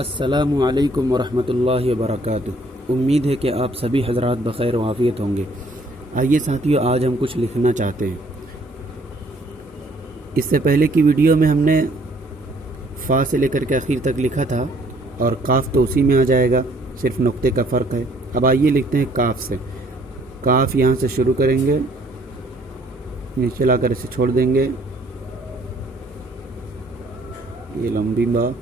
अस्सलामु अलैकुम वरहमतुल्लाहि वबरकातुहू। उम्मीद है कि आप सभी हज़रात बख़ैर व आफ़ियत होंगे। आइए साथियों, आज हम कुछ लिखना चाहते हैं। इससे पहले की वीडियो में हमने फ़ा से लेकर के आखिर तक लिखा था और काफ़ तो उसी में आ जाएगा, सिर्फ नुक्ते का फ़र्क है। अब आइए लिखते हैं काफ़ से। काफ़ यहाँ से शुरू करेंगे, नीचे लाकर इसे छोड़ देंगे, ये लंबी बा,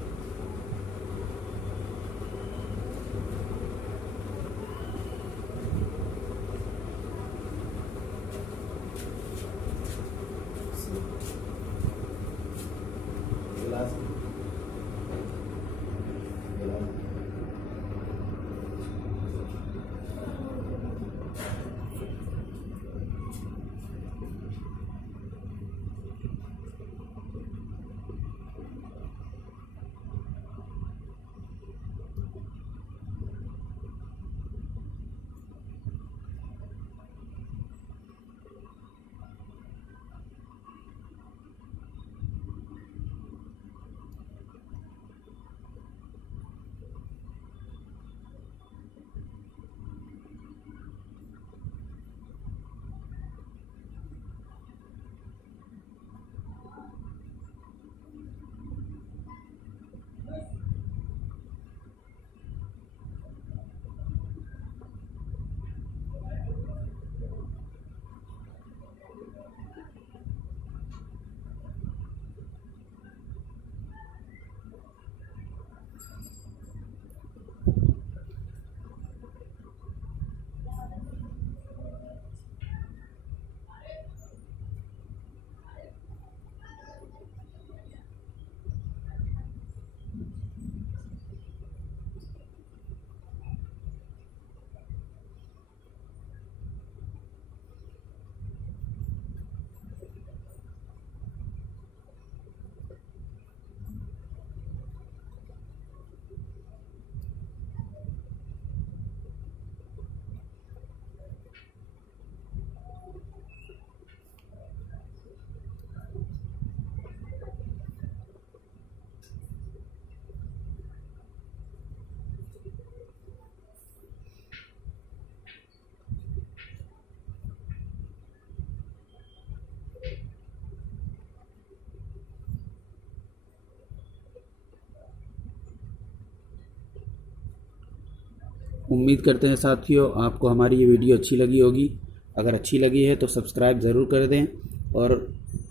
उम्मीद करते हैं साथियों आपको हमारी ये वीडियो अच्छी लगी होगी। अगर अच्छी लगी है तो सब्सक्राइब ज़रूर कर दें और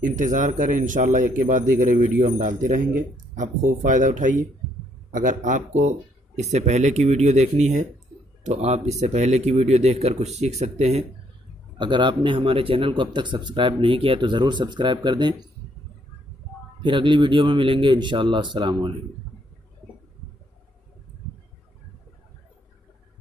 इंतज़ार करें, इंशाल्लाह एक के बाद दीगर वीडियो हम डालते रहेंगे। आप खूब फ़ायदा उठाइए। अगर आपको इससे पहले की वीडियो देखनी है तो आप इससे पहले की वीडियो देखकर कुछ सीख सकते हैं। अगर आपने हमारे चैनल को अब तक सब्सक्राइब नहीं किया तो ज़रूर सब्सक्राइब कर दें। फिर अगली वीडियो में मिलेंगे इंशाल्लाह। अस्सलामु अलैकुम।